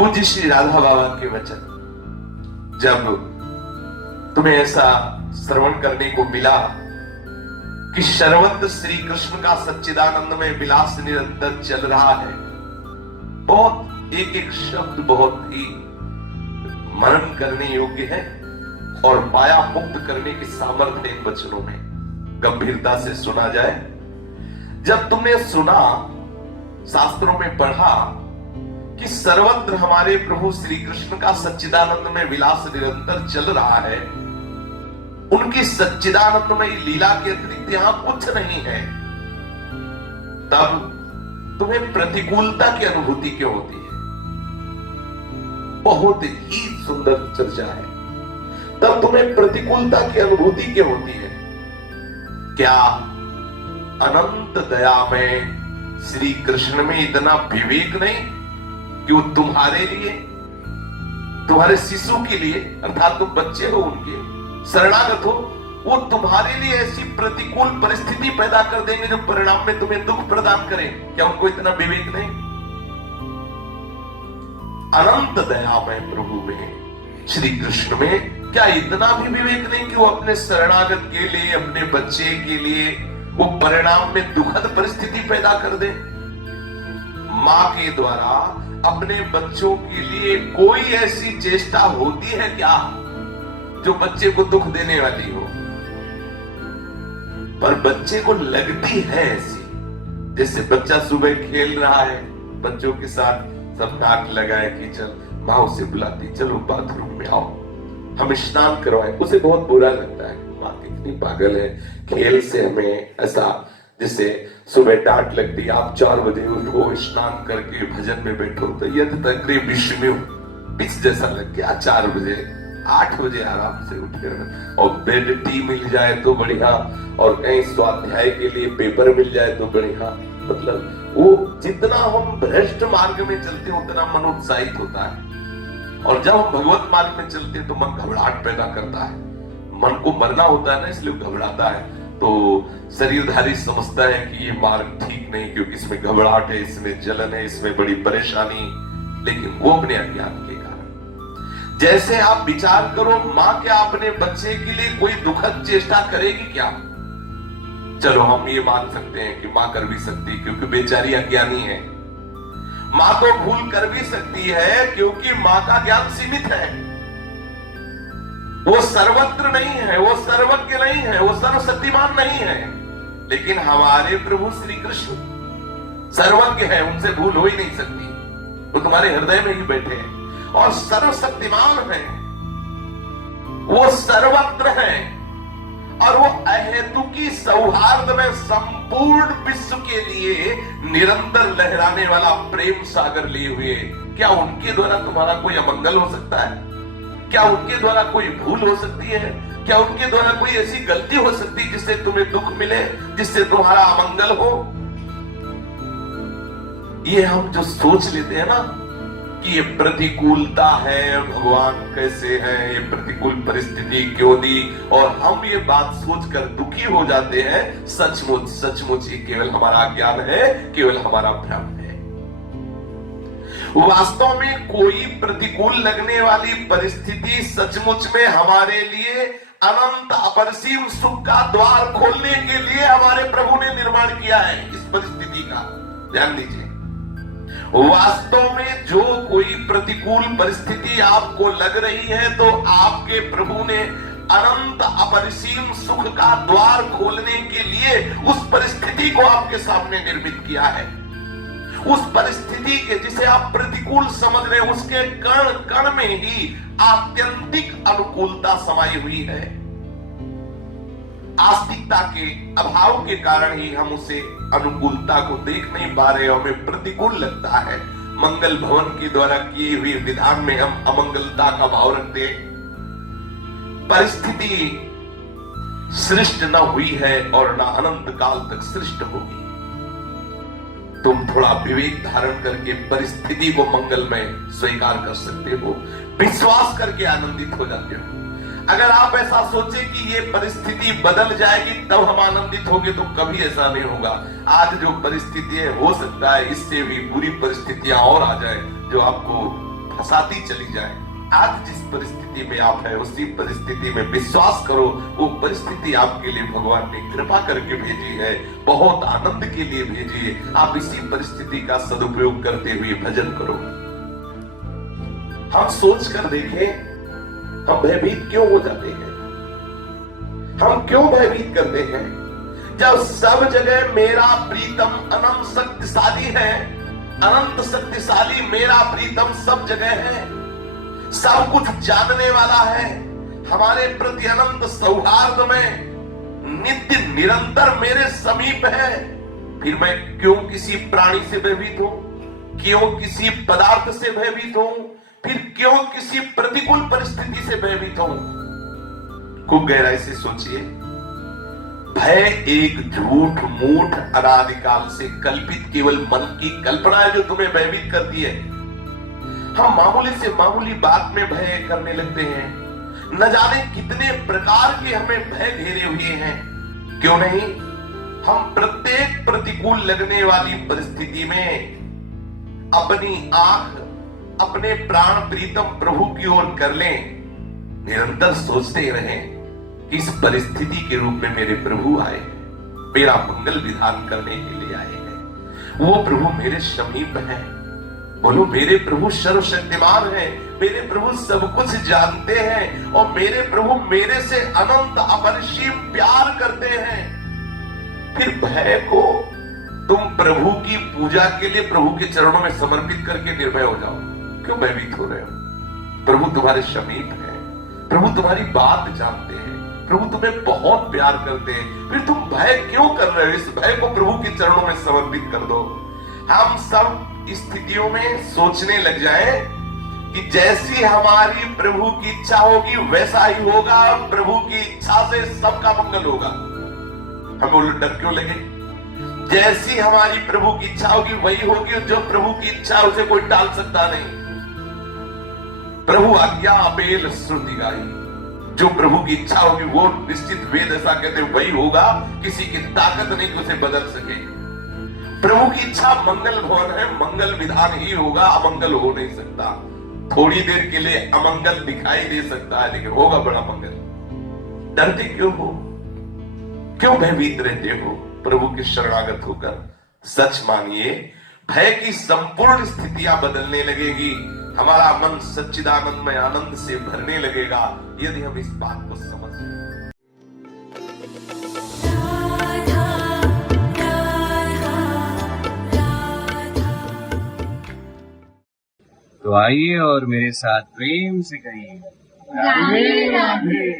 पूज्य श्री राधा बाबा के वचन जब तुम्हें ऐसा श्रवण करने को मिला कि सर्वत्र श्री कृष्ण का सच्चिदानंद में विलास निरंतर चल रहा है, बहुत एक एक शब्द बहुत ही मनन करने योग्य है और माया मुक्त करने की सामर्थ्य इन वचनों में गंभीरता से सुना जाए। जब तुमने सुना, शास्त्रों में पढ़ा कि सर्वत्र हमारे प्रभु श्री कृष्ण का सच्चिदानंद में विलास निरंतर चल रहा है, उनकी सच्चिदानंदमय लीला के अतिरिक्त यहां कुछ नहीं है, तब तुम्हें प्रतिकूलता की अनुभूति क्यों होती है? बहुत ही सुंदर चर्चा है। तब तुम्हें प्रतिकूलता की अनुभूति क्यों होती है? क्या अनंत दया में श्री कृष्ण में इतना विवेक नहीं कि वो तुम्हारे लिए, तुम्हारे शिशु के लिए, अर्थात तुम बच्चे हो, उनके शरणागत हो, वो तुम्हारे लिए ऐसी प्रतिकूल परिस्थिति पैदा कर देंगे जो परिणाम में तुम्हें दुख प्रदान करे? क्या उनको इतना विवेक नहीं? अनंत दया में प्रभु में, श्री कृष्ण में क्या इतना भी विवेक नहीं कि वो अपने शरणागत के लिए, अपने बच्चे के लिए वो परिणाम में दुखद परिस्थिति पैदा कर दे? मां के द्वारा अपने बच्चों के लिए कोई ऐसी चेष्टा होती है क्या जो बच्चे को दुख देने वाली हो? पर बच्चे को लगती है ऐसी, जैसे बच्चा सुबह खेल रहा है बच्चों के साथ, सब नाक लगाए कि चल, माँ उसे बुलाती, चलो बाथरूम में आओ, हम स्नान करवाएं। उसे बहुत बुरा लगता है, माँ कितनी पागल है, खेल से हमें ऐसा, जैसे सुबह डांट लगती, आप 4 बजे उठो, स्नान करके भजन में बैठो, तो यद तक विष्णु पिच जैसा लग गया। 4 बजे 8 बजे आराम से उठे और ब्रेड टी मिल जाए तो बढ़िया, और कहीं स्वाध्याय के लिए पेपर मिल जाए तो बढ़िया। मतलब वो जितना हम भ्रष्ट मार्ग में चलते हैं उतना मन उत्साहित होता है, और जब हम भगवत मार्ग में चलते हैं तो मन घबराहट पैदा करता है। मन को मरना होता है ना, इसलिए घबराता है। तो शरीरधारी समझता है कि ये मार्ग ठीक नहीं, क्योंकि इसमें घबराहट है, इसमें जलन है, इसमें बड़ी परेशानी, लेकिन वो अपने अज्ञान के कारण। जैसे आप विचार करो, मां क्या अपने बच्चे के लिए कोई दुखद चेष्टा करेगी क्या? चलो हम ये मान सकते हैं कि मां कर भी सकती, क्योंकि बेचारी अज्ञानी है। मां तो भूल कर भी सकती है क्योंकि मां का ज्ञान सीमित है, वो सर्वत्र नहीं है, वो सर्वज्ञ नहीं है, वो सर्वशक्तिमान नहीं है। लेकिन हमारे प्रभु श्री कृष्ण सर्वज्ञ है, उनसे भूल हो ही नहीं सकती, वो तुम्हारे हृदय में ही बैठे हैं और सर्वशक्तिमान है, वो सर्वत्र है, और वो अहेतुकी सौहार्द में संपूर्ण विश्व के लिए निरंतर लहराने वाला प्रेम सागर लिए हुए। क्या उनके द्वारा तुम्हारा कोई अमंगल हो सकता है? क्या उनके द्वारा कोई भूल हो सकती है? क्या उनके द्वारा कोई ऐसी गलती हो सकती है जिससे तुम्हें दुख मिले, जिससे तुम्हारा अमंगल हो? ये हम जो सोच लेते हैं ना कि ये प्रतिकूलता है, भगवान कैसे है, ये प्रतिकूल परिस्थिति क्यों दी, और हम ये बात सोचकर दुखी हो जाते हैं, सचमुच सचमुच ये केवल हमारा ज्ञान है, केवल हमारा भ्रम है। वास्तव में कोई प्रतिकूल लगने वाली परिस्थिति सचमुच में हमारे लिए अनंत अपरिसीम सुख का द्वार खोलने के लिए हमारे प्रभु ने निर्माण किया है। इस परिस्थिति का ध्यान दीजिए। वास्तव में जो कोई प्रतिकूल परिस्थिति आपको लग रही है, तो आपके प्रभु ने अनंत अपरिसीम सुख का द्वार खोलने के लिए उस परिस्थिति को आपके सामने निर्मित किया है। उस परिस्थिति के जिसे आप प्रतिकूल समझ रहे हैं, उसके कण कण में ही आत्यंतिक अनुकूलता समाई हुई है। आस्तिकता के अभाव के कारण ही हम उसे अनुकूलता को देख नहीं पा रहे, हमें प्रतिकूल लगता है। मंगल भवन के द्वारा किए हुए विधान में हम अमंगलता का भाव रखते हैं। परिस्थिति सृष्ट न हुई है और न अनंत काल तक सृष्ट होगी। तुम थोड़ा विवेक धारण करके परिस्थिति को मंगल में स्वीकार कर सकते हो, विश्वास करके आनंदित हो जाते हो। अगर आप ऐसा सोचे कि ये परिस्थिति बदल जाएगी तब हम आनंदित होंगे, तो कभी ऐसा नहीं होगा। आज जो परिस्थिति है, हो सकता है इससे भी बुरी परिस्थितियां और आ जाए जो आपको फंसाती चली जाए। आज जिस परिस्थिति में आप है उसी परिस्थिति में विश्वास करो, वो परिस्थिति आपके लिए भगवान ने कृपा करके भेजी है, बहुत आनंद के लिए भेजी है। आप इसी परिस्थिति का सदुपयोग करते हुए भजन करो। हम सोच कर देखें, हम भयभीत क्यों हो जाते हैं? हम क्यों भयभीत करते हैं? जब सब जगह मेरा प्रीतम अनंत शक्तिशाली है, अनंत शक्तिशाली मेरा प्रीतम सब जगह है, सब कुछ जानने वाला है, हमारे प्रति अनंत सौहार्द में नित्य निरंतर मेरे समीप है, फिर मैं क्यों किसी प्राणी से भयभीत हूं? क्यों किसी पदार्थ से भयभीत हूं? फिर क्यों किसी प्रतिकूल परिस्थिति से भयभीत हूं? खूब गहराई से सोचिए। भय एक झूठ मूठ अनादिकाल से कल्पित केवल मन की कल्पना है जो तुम्हें भयभीत करती है। हम मामूली से मामूली बात में भय करने लगते हैं। न जाने कितने प्रकार के हमें भय घेरे हुए हैं। क्यों नहीं हम प्रत्येक प्रतिकूल लगने वाली परिस्थिति में अपनी आंख अपने प्राण प्रीतम प्रभु की ओर कर लें, निरंतर सोचते रहें कि इस परिस्थिति के रूप में मेरे प्रभु आए हैं, मेरा मंगल विधान करने के लिए आए हैं। वो प्रभु मेरे समीप हैं। बोलो, मेरे प्रभु सर्वशक्तिमान हैं, मेरे प्रभु सब कुछ जानते हैं और मेरे प्रभु मेरे से अनंत अपरिसीम प्यार करते हैं। फिर भय को तुम प्रभु की पूजा के लिए प्रभु के चरणों में समर्पित करके निर्भय हो जाओ। क्यों भयभीत हो रहे हो? प्रभु तुम्हारे समीप है, प्रभु तुम्हारी बात जानते हैं, प्रभु तुम्हें बहुत प्यार करते हैं। फिर तुम भय क्यों कर रहे हो? इस भय को प्रभु के चरणों में समर्पित कर दो। हम सब स्थितियों में सोचने लग जाए कि जैसी हमारी प्रभु की इच्छा होगी वैसा ही होगा, प्रभु की इच्छा से सबका मंगल होगा। हमें बोलो, डर क्यों लगे? जैसी हमारी प्रभु की इच्छा होगी वही होगी, जो प्रभु की इच्छा उसे कोई टाल सकता नहीं। प्रभु आज्ञा अबेल श्रुति गाई, जो प्रभु की इच्छा होगी वो निश्चित वेद ऐसा कहते वही होगा, किसी की ताकत नहीं कि उसे बदल सके। प्रभु की इच्छा मंगल भवन है, मंगल विधान ही होगा, अमंगल हो नहीं सकता। थोड़ी देर के लिए अमंगल दिखाई दे सकता है लेकिन होगा बड़ा मंगल। डरते क्यों हो? क्यों भयभीत रहते हो? प्रभु के शरणागत होकर सच मानिए, भय की संपूर्ण स्थितियां बदलने लगेगी। हमारा मन सच्चिदानंदमय आनंद से भरने लगेगा यदि हम इस बात को समझ लें। तो आइए और मेरे साथ प्रेम से कहिए, राधे राधे।